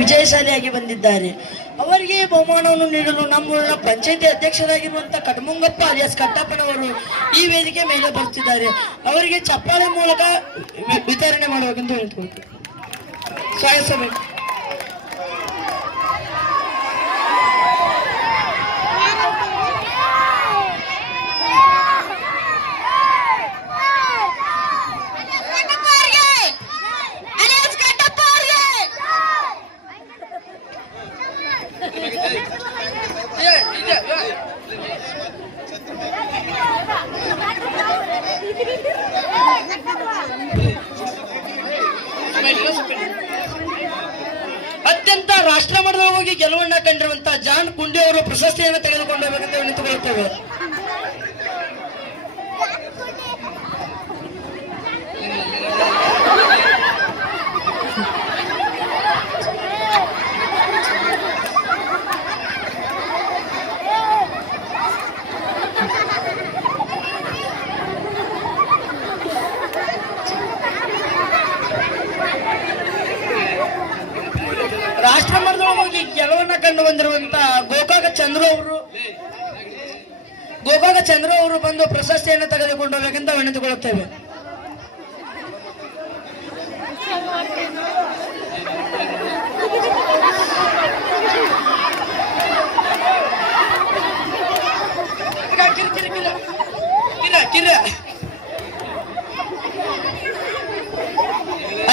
ವಿಜಯಶಾಲಿಯಾಗಿ ಬಂದಿದ್ದಾರೆ. ಅವರಿಗೆ ಬಹುಮಾನವನ್ನು ನೀಡಲು ನಮ್ಮೂರಿನ ಪಂಚಾಯತಿ ಅಧ್ಯಕ್ಷರಾಗಿರುವಂತಹ ಕಡಮುಂಗಪ್ಪ ಅಲಿಯಾಸ್ ಕಟ್ಟಪ್ಪನವರು ಈ ವೇದಿಕೆ ಮೇಲೆ ಬರುತ್ತಿದ್ದಾರೆ. ಅವರಿಗೆ ಚಪ್ಪಾಳೆ ಮೂಲಕ ವಿತರಣೆ ಮಾಡಬೇಕೆಂದು ಹೇಳ್ಕೊಳ್ತೀವಿ. ಸ್ವಾಗತಿಸಬೇಕು. ಅತ್ಯಂತ ರಾಷ್ಟ್ರ ಮಟ್ಟದಲ್ಲಿ ಹೋಗಿ ಗೆಲುವನ್ನ ಕಂಡಿರುವಂತಹ ಜಾನ್ ಕುಂಡಿ ಅವರು ಪ್ರಶಸ್ತಿಯನ್ನು ತೆಗೆದುಕೊಂಡು ಹೋಗಬೇಕಂತ ವಿನಂತಿಕೊಳ್ಳುತ್ತೇವೆ. ರಾಷ್ಟ್ರ ಮಟ್ಟದೊಳಗೆ ಗೆಲುವನ್ನ ಕಂಡು ಬಂದಿರುವಂತ ಗೋಕಾಕ ಚಂದ್ರು ಅವರು ಬಂದು ಪ್ರಶಸ್ತಿಯನ್ನು ತೆಗೆದುಕೊಂಡು ಹೋಗಬೇಕೆಂತ ವಿನಂತಿಕೊಳ್ಳುತ್ತೇವೆ.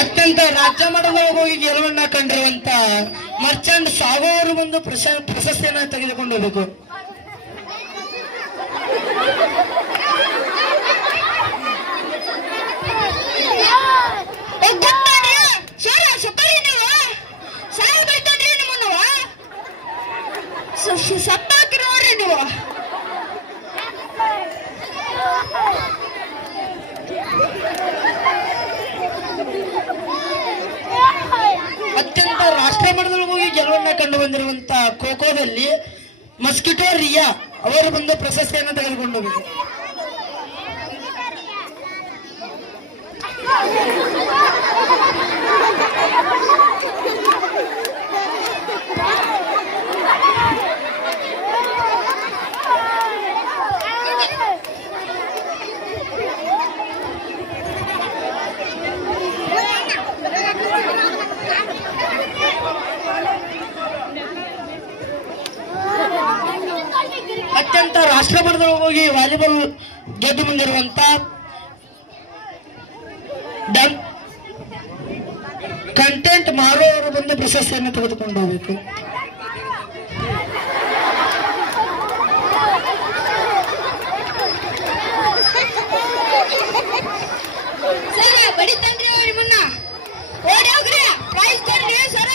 ಅತ್ಯಂತ ರಾಜ್ಯ ಮಟ್ಟದೊಳಗೆ ಹೋಗಿ ಗೆಲುವನ್ನ ಕಂಡಿರುವಂತ ಮರ್ಚೆಂಟ್ ಸಾಗೋ ಅವರು ಬಂದು ಪ್ರಶಸ್ತಿಯನ್ನು ತೆಗೆದುಕೊಂಡು ಹೋಗಬೇಕು. ಸತ್ತಾಕಿರೋರಿ ನೀವು ಅತ್ಯಂತ ರಾಷ್ಟ್ರ ಮಟ್ಟದಲ್ಲಿ ಹೋಗಿ ಗೆಲುವನ್ನ ಕಂಡು ಬಂದಿರುವಂತಹ ಖೋಖೋದಲ್ಲಿ ಮಸ್ಕಿಟೋ ರಿಯಾ ಅವರು ಬಂದು ಪ್ರಶಸ್ತಿಯನ್ನು ತೆಗೆದುಕೊಂಡು ಹೋಗಬೇಕು. ಅತ್ಯಂತ ರಾಷ್ಟ್ರ ಮಟ್ಟದಲ್ಲಿ ಹೋಗಿ ವಾಲಿಬಾಲ್ ಗೆದ್ದು ಬಂದಿರುವಂತ ಕಂಟೆಂಟ್ ಮಾರೋ ಅವರು ಬಂದು ಪ್ರಶಸ್ತಿಯನ್ನು ತೆಗೆದುಕೊಂಡು ಹೋಗಬೇಕು. ಬಡಿತನ್ರಿ ಅವ್ರಿ ಮುನ್ನ ಓಡಿ ಹೋಗ್ರಿ ಪ್ರೈಸ್ ಕೊಡ್ರಿ ಸರ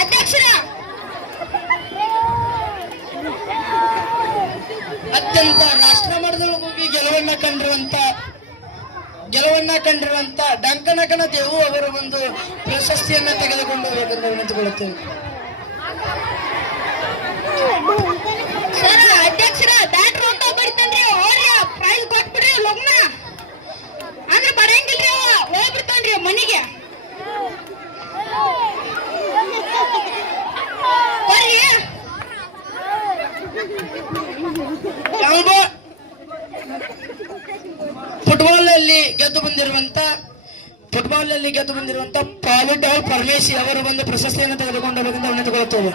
ಅಧ್ಯಕ್ಷರ. ಅತ್ಯಂತ ರಾಷ್ಟ್ರ ಮಟ್ಟದಲ್ಲಿ ಹೋಗಿ ಗೆಲುವನ್ನ ಕಂಡಿರುವಂತ ಡಂಕನಕನ ದೇವು ಅವರು ಒಂದು ಪ್ರಶಸ್ತಿಯನ್ನ ತೆಗೆದುಕೊಂಡು ಹೋಗಬೇಕೆಂದು ವಿನಂತಿಕೊಳ್ಳುತ್ತೇವೆ. ಸರ್ ಅಧ್ಯಕ್ಷರ ಬ್ಯಾಟ್ರಿ ಅಂತ ಬಡಿತನ್ರಿ ಅವ್ರಿ ಪ್ರೈಸ್ ಕೊಟ್ಬಿಡ್ರಿ ಲಗ್ನ ಅಂದ್ರೆ ಬರಂಗಿಲ್ರಿ ಹೋಗ್ಬಿಡ್ತಾನ್ರಿ ಮನೆಗೆ. ಫುಟ್ಬಾಲ್ ಅಲ್ಲಿ ಗೆದ್ದು ಬಂದಿರುವಂತ ಪಾಲಿಟಾಲ್ ಪರಮೇಶಿ ಅವರು ಒಂದು ಪ್ರಶಸ್ತಿಯನ್ನು ತೆಗೆದುಕೊಂಡು ಹೋಗಬೇಕೆಂದು ವಿನಂತಿಕೊಳ್ಳುತ್ತೇವೆ.